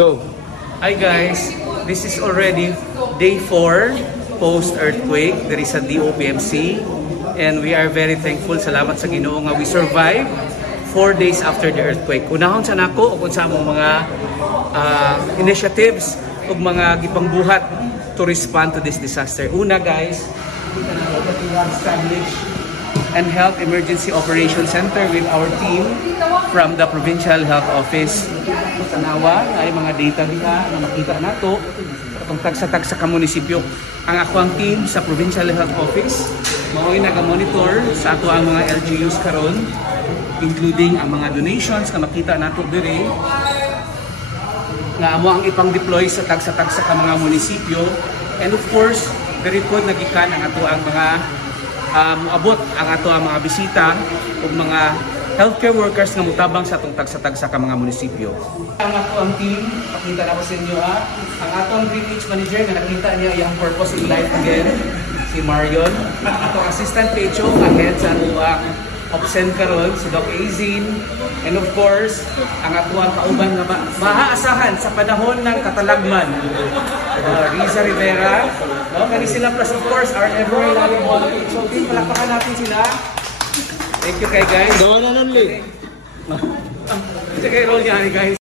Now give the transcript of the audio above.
Go. Hi guys, this is already day 4 post-earthquake. There is a DOPMC and we are very thankful. Salamat sa Ginoo nga we survived 4 days after the earthquake. Unahon sa nako o kung sa mga initiatives o mga gipangbuhat to respond to this disaster. Una guys, we establish and Health Emergency Operations Center with our team from the Provincial Health Office. Tanawa ay mga data diha na makita nato atong tagsa-tagsa ka munisipyo. Ang ako ang team sa Provincial Health Office mao'y naga-monitor sa ato ang mga LGUs karon, including ang mga donations na makita nato dire nga amo ang ipang-deploy sa tagsa-tagsa ka mga munisipyo, and of course the report nagikan ang ato ang mga abot ang ato ang mga bisita o mga healthcare workers nga mutabang sa atong tagsa-tagsa ka mga munisipyo. Ang ato ang team, pakita na ko sa inyo ang ato ang Greenwich manager nga nakita niya yung purpose in life again, si Marion. Atong assistant PHO nga head sa ato ang OPSEN karon, si Doc Azin, and of course ang ato ang kauban nga maaasahan sa panahon ng katalagman, Riza Rivera, no? Kani sila plus of course our ever-reliable PHO team. Palakpakan natin sila. Thank you kay guys. The one and only. Ito kay roll niya guys.